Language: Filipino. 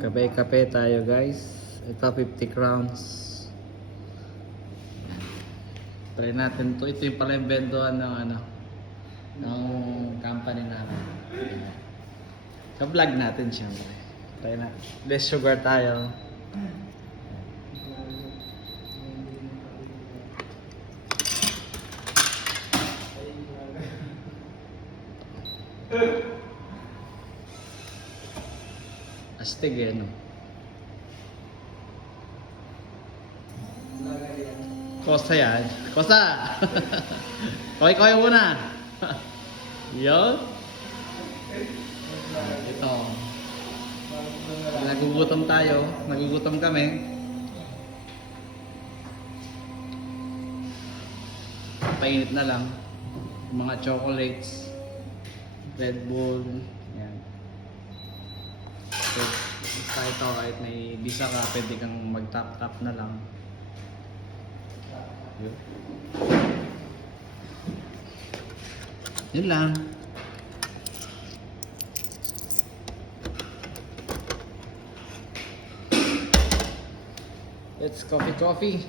Kape-kape tayo guys. Ito 50 crowns. Try natin to. Ito yung pala yung bendohan ng ng company namin. Sa vlog natin syempre. Try na. Less sugar tayo. Astig eh, no? Kosa yan. Kosa! Koy-koy muna! Yun. Ito. Nagugutom tayo. Nagugutom kami. Painit na lang. Mga chocolates. Red Bull. Yan. So, basta ito kahit may visa ka, pwede kang mag-tap-tap na lang. Yun lang. Let's coffee.